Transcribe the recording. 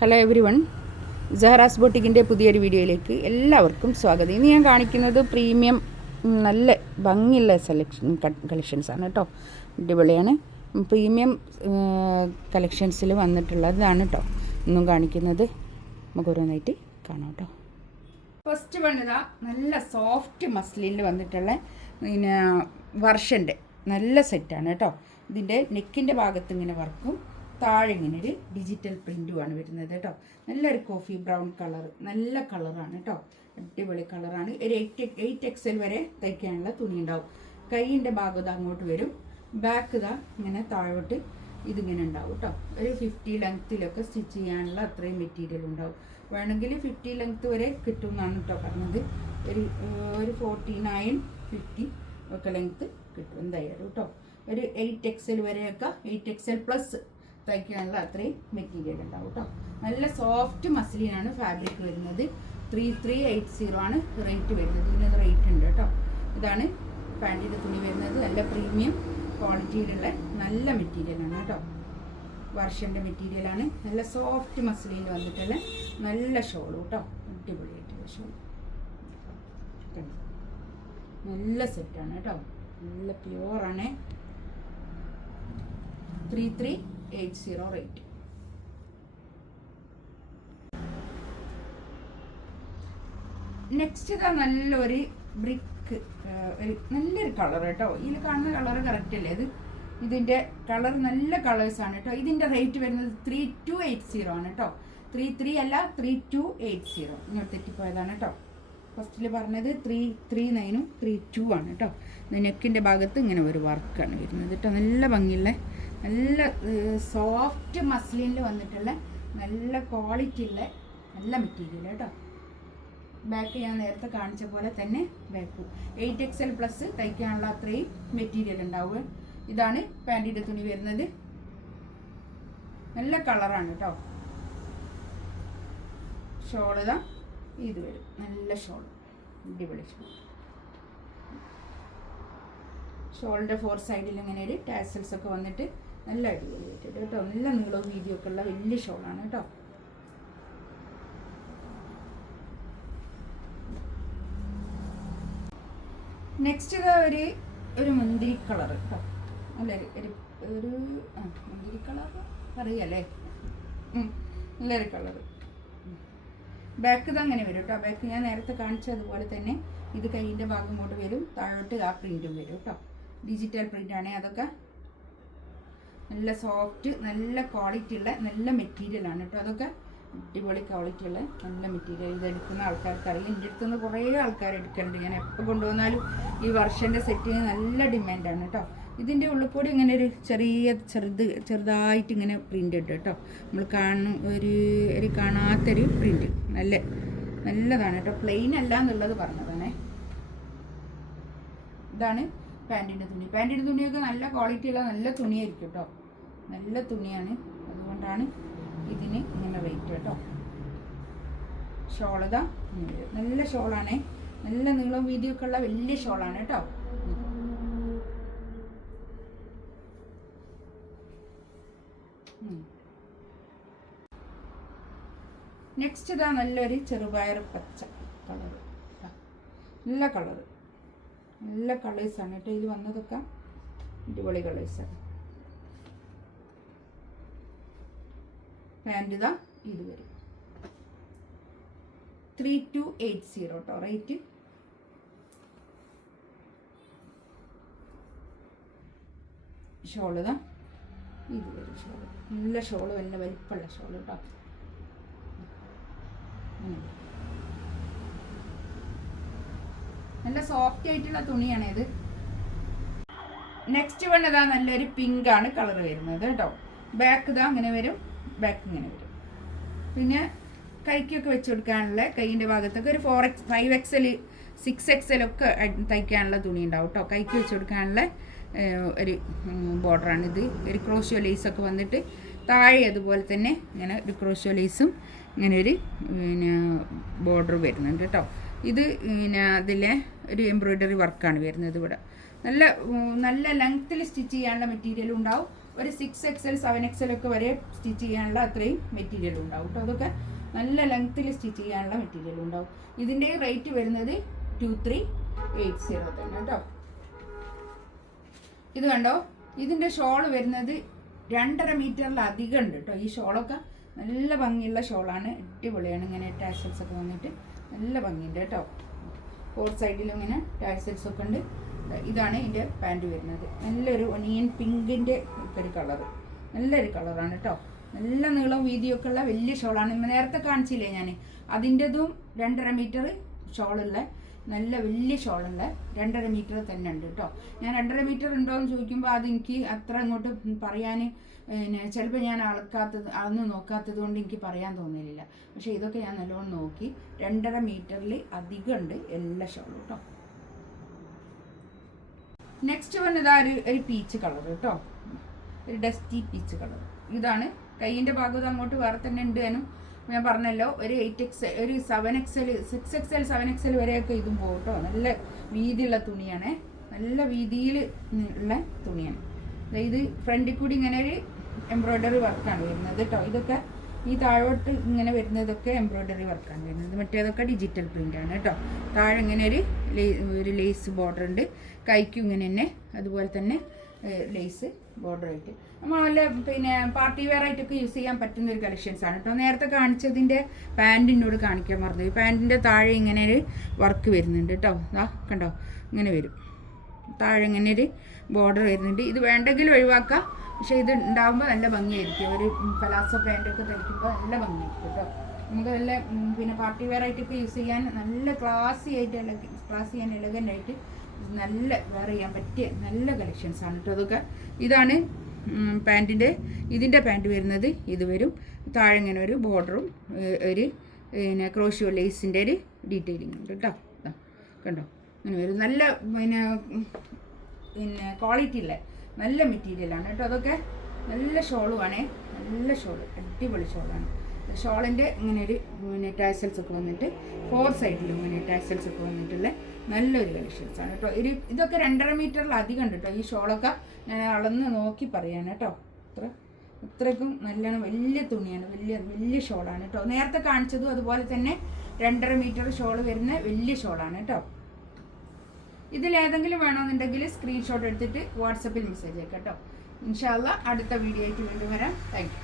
Hello everyone ജഹറാസ് ബൊട്ടിക്കിന്റെ പുതിയൊരു വീഡിയോയിലേക്ക് എല്ലാവർക്കും സ്വാഗതം. ഇന്ന് ഞാൻ കാണിക്കുന്നത് പ്രീമിയം നല്ല ഭംഗിയുള്ള സെലക്ഷൻ കളക്ഷൻസാണ് കേട്ടോ അടിപൊളിയാണ്. പ്രീമിയം കളക്ഷൻസിൽ വന്നിട്ടുള്ളതാണ് കേട്ടോ ഇന്നും കാണിക്കുന്നത് നമുക്ക് ഓരോന്നായിട്ട് കാണാം കേട്ടോ ഫസ്റ്റ് വണ്ണിതാ നല്ല സോഫ്റ്റ് മസ്ലിനിൽ വന്നിട്ടുള്ള പിന്നെ വർഷന്റെ നല്ല സെറ്റാണ് കേട്ടോ ഇതിന്റെ നെക്കിന്റെ ഭാഗത്ത് ഇങ്ങനെ വർക്കും താഴെ ഇങ്ങനെ ഒരു ഡിജിറ്റൽ പ്രിന്റുമാണ് വരുന്നത് കേട്ടോ നല്ലൊരു കോഫി ബ്രൗൺ കളർ നല്ല കളറാണ് കേട്ടോ അടിപൊളി കളറാണ് ഒരു എയ്റ്റ് എയ്റ്റ് എക്സൽ വരെ തയ്ക്കാനുള്ള തുണി ഉണ്ടാവും. കൈയിന്റെ ഭാഗം ഇത് അങ്ങോട്ട് വരും. ബാക്ക് ഇതാ ഇങ്ങനെ താഴോട്ട് ഇതിങ്ങനെ ഉണ്ടാവും കേട്ടോ ഒരു ഫിഫ്റ്റി ലെങ്ത്തിലൊക്കെ സ്റ്റിച്ച് ചെയ്യാനുള്ള അത്രയും മെറ്റീരിയൽ ഉണ്ടാവും. വേണമെങ്കിൽ ഫിഫ്റ്റി ലെങ്ത്ത് വരെ കിട്ടും എന്നാണ് കേട്ടോ പറഞ്ഞത്. ഒരു ഒരു ഫോർട്ടി നയൻ ഫിഫ്റ്റി ഒക്കെ ലെങ്ത്ത് കിട്ടും എന്തായാലും കേട്ടോ ഒരു എയ്റ്റ് എക്സൽ വരെയൊക്കെ എയ്റ്റ് എക്സൽ പ്ലസ് തയ്ക്കാനുള്ള അത്രയും മെറ്റീരിയൽ ഉണ്ടാവും കേട്ടോ നല്ല സോഫ്റ്റ് മസിലിനാണ് ഫാബ്രിക് വരുന്നത്. ത്രീ ത്രീ എയ്റ്റ് സീറോ ആണ് റേറ്റ് വരുന്നത്. ഇതിന് റേറ്റ് ഉണ്ട് കേട്ടോ ഇതാണ് പാന്റിന്റെ തുണി വരുന്നത്. നല്ല പ്രീമിയം ക്വാളിറ്റിയിലുള്ള നല്ല മെറ്റീരിയലാണ് കേട്ടോ വർഷന്റെ മെറ്റീരിയലാണ് നല്ല സോഫ്റ്റ് മസിലിൽ വന്നിട്ടുള്ള നല്ല ഷോൾ കേട്ടോ അടിപൊളിയായിട്ടുള്ള ഷോൾ നല്ല സെറ്റാണ് കേട്ടോ നല്ല പ്യുവറാണ് three three eight zero rate. Next ഇതാ നല്ലൊരു ബ്രിക്ക് ഒരു നല്ലൊരു കളർ കേട്ടോ. ഇതിൽ കാണുന്ന കളർ കറക്റ്റ് അല്ലേ? ഇത് ഇതിന്റെ കളർ നല്ല കളേഴ്സാണ് കേട്ടോ. ഇതിന്റെ റേറ്റ് വരുന്നത് ത്രീ ടു എയ്റ്റ് സീറോ ആണ് കേട്ടോ. ത്രീ ത്രീ അല്ല ത്രീ ടു എയ്റ്റ് സീറോ ഇങ്ങനെ തെറ്റിപ്പോയതാണ് കേട്ടോ. ഫസ്റ്റിൽ പറഞ്ഞത് ത്രീ ത്രീ നയനും ത്രീ ടു ആണ് കേട്ടോ. നെക്കിന്റെ ഭാഗത്ത് ഇങ്ങനെ ഒരു വർക്കാണ് വരുന്നത് കേട്ടോ. നല്ല ഭംഗിയുള്ള നല്ല സോഫ്റ്റ് മസ്ലിനിൽ വന്നിട്ടുള്ള നല്ല ക്വാളിറ്റി ഉള്ള നല്ല മെറ്റീരിയൽ കേട്ടോ ബാക്ക് ഞാൻ നേരത്തെ കാണിച്ച പോലെ തന്നെ back eight X L plus തയ്ക്കാനുള്ള അത്രയും മെറ്റീരിയൽ ഉണ്ടാവുക. ഇതാണ് പാന്റിന്റെ തുണി വരുന്നത്. നല്ല കളറാണ് കേട്ടോ ഷോൾ ഇതാ ഇത് വരും. നല്ല ഷോൾ. അടിപൊളി ഷോൾ. ഷോളിന്റെ ഫോർ സൈഡിൽ ഇങ്ങനെ ഒരു ടാസൽസ് ഒക്കെ വന്നിട്ട് നല്ല അടിപൊളിയായിട്ടുണ്ട് കേട്ടോ. നല്ല നീളവും വീതിയൊക്കെ ഉള്ള വലിയ ഷോളാണ് കേട്ടോ. നെക്സ്റ്റ് ഒരു ഒരു മുന്തിരി കളർ കേട്ടോ. അല്ല ഒരു ഒരു മുന്തിരി കളർ പറയല്ലേ? നല്ലൊരു കളർ ബാക്ക് ഇത് അങ്ങനെ വരും കേട്ടോ. ബാക്ക് ഞാൻ നേരത്തെ കാണിച്ചതുപോലെ തന്നെ ഇത് കൈയിന്റെ ഭാഗം കൊണ്ട് വരും. താഴോട്ട് ആ പ്രിന്റും വരും കേട്ടോ. ഡിജിറ്റൽ പ്രിന്റ് ആണേ അതൊക്കെ നല്ല സോഫ്റ്റ് നല്ല ക്വാളിറ്റി ഉള്ള നല്ല മെറ്റീരിയൽ ആണ് കേട്ടോ അതൊക്കെ അടിപൊളി ക്വാളിറ്റി ഉള്ള നല്ല മെറ്റീരിയൽ ഇതെടുക്കുന്ന ആൾക്കാർക്ക് അറിയാം എന്റെ അടുത്ത് നിന്ന് കുറേ ആൾക്കാർ എടുക്കുന്നുണ്ട് ഞാൻ എപ്പോൾ കൊണ്ടുവന്നാലും ഈ വർഷന്റെ സെറ്റിന് നല്ല ഡിമാൻഡാണ് കേട്ടോ ഇതിന്റെ ഉള്ളിൽ ഇങ്ങനെ ഒരു ചെറിയ ചെറുത് ചെറുതായിട്ട് ഇങ്ങനെ പ്രിന്റ് ഉണ്ട് കേട്ടോ നമ്മൾ കാണും ഒരു ഒരു കാണാത്തൊരു പ്രിന്റ് നല്ല നല്ലതാണ് കേട്ടോ പ്ലെയിൻ അല്ല എന്നുള്ളത് പറഞ്ഞതാണേ. ഇതാണ് പാന്റിന്റെ തുണി. പാന്റിന്റെ തുണിയൊക്കെ നല്ല ക്വാളിറ്റിയുള്ള നല്ല തുണിയായിരിക്കും കേട്ടോ നല്ല തുണിയാണ്. അതുകൊണ്ടാണ് ഇതിന് ഇങ്ങനെ റേറ്റ് കേട്ടോ. ഷോളതാ നല്ല ഷോളാണേ. നല്ല നീളവും വീതിയൊക്കെ ഉള്ള വലിയ ഷോളാണ് കേട്ടോ. നെക്സ്റ്റ് ഇതാ നല്ലൊരു ചെറുപയർ പച്ച കളർ നല്ല കളർ നല്ല കളേഴ്സാണ് കേട്ടോ. ഇതിൽ വന്നതൊക്കെ അടിപൊളി കളേഴ്സാണ് പാന്റ് ഇതാ വരും. ത്രീ ടു എയ്റ്റ് സീറോ കേട്ടോ റേറ്റ് ഷോൾ ഇതാ. വരും ഷോൾ. നല്ല ഷോൾ നല്ല വലിപ്പമുള്ള ഷോൾ കേട്ടോ. നല്ല സോഫ്റ്റ് ആയിട്ടുള്ള തുണിയാണ് ഇത്. നെക്സ്റ്റ് വൺ ഇതാ നല്ലൊരു പിങ്ക് ആണ് കളർ വരുന്നത് കേട്ടോ. ബാക്ക് ഇതാ അങ്ങനെ വരും. ബാക്ക് ഇങ്ങനെ വരും. പിന്നെ കൈക്കൊക്കെ വെച്ച് കൊടുക്കാനുള്ള കൈയിന്റെ ഭാഗത്തൊക്കെ ഒരു four X five XL six XL തയ്ക്കാനുള്ള തുണി ഉണ്ടാവും കേട്ടോ കൈക്ക് വെച്ച് കൊടുക്കാനുള്ള ഒരു ബോർഡറാണ് ഇത്. ഒരു ക്രോഷ്യോ ലേസൊക്കെ വന്നിട്ട് താഴെ അതുപോലെ തന്നെ ഇങ്ങനെ ഒരു ക്രോഷ്യോ ലേസും ഇങ്ങനെ ഒരു പിന്നെ ബോർഡർ വരുന്നുണ്ട് കേട്ടോ ഇത് പിന്നെ അതിലെ ഒരു എംബ്രോയ്ഡറി വർക്കാണ് വരുന്നത് ഇവിടെ. നല്ല നല്ല ലെങ്ത്തിൽ സ്റ്റിച്ച് ചെയ്യാനുള്ള മെറ്റീരിയൽ ഉണ്ടാവും. ഒരു സിക്സ് എക്സൽ സെവൻ എക്സൽ ഒക്കെ വരെ സ്റ്റിച്ച് ചെയ്യാനുള്ള അത്രയും മെറ്റീരിയൽ ഉണ്ടാവും കേട്ടോ അതൊക്കെ നല്ല ലെങ്ത്തിൽ സ്റ്റിച്ച് ചെയ്യാനുള്ള മെറ്റീരിയൽ ഉണ്ടാവും. ഇതിന്റെ റേറ്റ് വരുന്നത് ടു ത്രീ എയ്റ്റ് സീറോ തന്നെ കേട്ടോ ഇത് കണ്ടോ? ഇതിന്റെ ഷോൾ വരുന്നത് രണ്ടര മീറ്ററിലധികം ഉണ്ട് കേട്ടോ ഈ ഷോളൊക്കെ നല്ല ഭംഗിയുള്ള ഷോളാണ് അടിപൊളിയാണ്. ഇങ്ങനെ ടാസൽസ് ഒക്കെ വന്നിട്ട് നല്ല ഭംഗിയുണ്ട് കേട്ടോ ഫോർ സൈഡിലും ഇങ്ങനെ ടാസൽസ് ഒക്കെ ഉണ്ട്. ഇതാണ് ഇതിന്റെ പാന്റ് വരുന്നത്. നല്ലൊരു ഒനിയൻ പിങ്കിന്റെ ഒരു കളറ് നല്ലൊരു കളറാണ് കേട്ടോ നല്ല നീളം വീതിയൊക്കെ ഉള്ള വലിയ ഷോളാണ് നേരത്തെ കാണിച്ചില്ലേ ഞാൻ അതിന്റെതും രണ്ടര മീറ്റർ ഷോളുള്ള നല്ല വലിയ ഷോളുള്ള രണ്ടര മീറ്റർ തന്നെ ഉണ്ട് കേട്ടോ ഞാൻ രണ്ടര മീറ്റർ ഉണ്ടോ എന്ന് ചോദിക്കുമ്പോൾ അത് എനിക്ക് അത്ര അങ്ങോട്ട് പറയാൻ പിന്നെ ചിലപ്പോൾ ഞാൻ അളക്കാത്തത് അളന്ന് നോക്കാത്തത് കൊണ്ട് എനിക്ക് പറയാൻ തോന്നിയില്ല. പക്ഷേ ഇതൊക്കെ ഞാൻ നല്ലോണം നോക്കി രണ്ടര മീറ്ററിൽ അധികം ഉണ്ട് എല്ലാ ഷോളും കേട്ടോ നെക്സ്റ്റ് വന്നതാ ഒരു ഒരു പീച്ച് കളർ കേട്ടോ ഒരു ഡസ്റ്റി പീച്ച് കളർ ഇതാണ് കൈയിന്റെ ഭാഗത്ത് അങ്ങോട്ട് വേറെ തന്നെ ഉണ്ട് ഞാനും. ഞാൻ പറഞ്ഞല്ലോ ഒരു എയ്റ്റ് എക്സ് ഒരു seven X L six X L seven X L വരെയൊക്കെ ഇതും പോകും കേട്ടോ നല്ല വീതിയുള്ള തുണിയാണ്. നല്ല വീതിയിൽ ഉള്ള തുണിയാണ്. അതായത് ഫ്രണ്ടിൽ കൂടി ഇങ്ങനെ ഒരു എംബ്രോയ്ഡറി വർക്കാണ് വരുന്നത് കേട്ടോ ഇതൊക്കെ ഈ താഴോട്ട് ഇങ്ങനെ വരുന്നതൊക്കെ എംബ്രോയ്ഡറി വർക്കാണ് വരുന്നത്. മറ്റേതൊക്കെ ഡിജിറ്റൽ പ്രിന്റാണ് കേട്ടോ താഴെ ഇങ്ങനെ ഒരു ഒരു ലേസ് ബോർഡർ ഉണ്ട്. കൈക്കും ഇങ്ങനെ തന്നെ. അതുപോലെ തന്നെ ലേസ് ബോർഡർ ആയിട്ട് നമ്മൾ നല്ല പിന്നെ പാർട്ടി വെയർ ആയിട്ടൊക്കെ യൂസ് ചെയ്യാൻ പറ്റുന്ന ഒരു കളക്ഷൻസ് ആണ് കേട്ടോ നേരത്തെ കാണിച്ചതിന്റെ പാന്റിനോട് കാണിക്കാൻ മറന്നു. ഈ പാന്റിന്റെ താഴെ ഇങ്ങനെ ഒരു വർക്ക് വരുന്നുണ്ട് കേട്ടോ ഇതാ കണ്ടോ? ഇങ്ങനെ വരും. താഴെ ഇങ്ങനെ ഒരു ബോർഡർ വരുന്നുണ്ട്. ഇത് വേണ്ടെങ്കിൽ ഒഴിവാക്കാം. പക്ഷേ ഇത് ഉണ്ടാകുമ്പോൾ നല്ല ഭംഗിയായിരിക്കും. ഒരു പലാസോ പാന്റൊക്കെ ധരിക്കുമ്പോൾ നല്ല ഭംഗിയായിരിക്കും കേട്ടോ നമുക്ക് നല്ല പിന്നെ പാർട്ടി വെയർ ആയിട്ടൊക്കെ യൂസ് ചെയ്യാൻ നല്ല ക്ലാസി ആയിട്ട് ക്ലാസി ചെയ്യാൻ എലഗന്റ് ആയിട്ട് നല്ല വെയർ ചെയ്യാൻ പറ്റിയ നല്ല കളക്ഷൻസ് ആണ് കേട്ടോ അതൊക്കെ. ഇതാണ് പാന്റിന്റെ ഇതിന്റെ പാന്റ് വരുന്നത്. ഇത് വരും. താഴെ ഇങ്ങനെ ഒരു ബോർഡറും ഒരു പിന്നെ ക്രോഷിയോ ലേസിന്റെ ഒരു ഡീറ്റെയിലിംഗ് ഉണ്ട് കേട്ടോ കണ്ടോ? അങ്ങനെ വരും. നല്ല പിന്നെ പിന്നെ ക്വാളിറ്റി ഉള്ള നല്ല മെറ്റീരിയലാണ് കേട്ടോ അതൊക്കെ. നല്ല ഷോളുമാണേ നല്ല ഷോൾ അടിപൊളി ഷോളാണ് ഷോളിന്റെ ഇങ്ങനെ ഒരു പിന്നെ ടാസൽസ് ഒക്കെ വന്നിട്ട് ഫോർ സൈഡിലും ഇങ്ങനെ ടാസൽസ് ഒക്കെ വന്നിട്ടുള്ള നല്ലൊരു കളക്ഷൻസ് ആണ് കേട്ടോ. ഒരു ഇതൊക്കെ രണ്ടര മീറ്ററിൽ അധികം ഉണ്ട് കേട്ടോ. ഈ ഷോളൊക്കെ ഞാൻ അളന്ന് നോക്കി പറയാൻ കേട്ടോ. അത്ര ഇത്രയ്ക്കും നല്ലോണം വലിയ തുണിയാണ് വലിയ വലിയ ഷോളാണ് കേട്ടോ. നേരത്തെ കാണിച്ചതും അതുപോലെ തന്നെ രണ്ടര മീറ്റർ ഷോൾ വരുന്ന വലിയ ഷോളാണ് കേട്ടോ. ഇതിൽ ഏതെങ്കിലും വേണമെന്നുണ്ടെങ്കിൽ സ്ക്രീൻഷോട്ട് എടുത്തിട്ട് വാട്സപ്പിൽ മെസ്സേജ് അയക്കാം കേട്ടോ. ഇൻഷാല്ല അടുത്ത വീഡിയോ ആയിട്ട് വീണ്ടും വരാം. താങ്ക്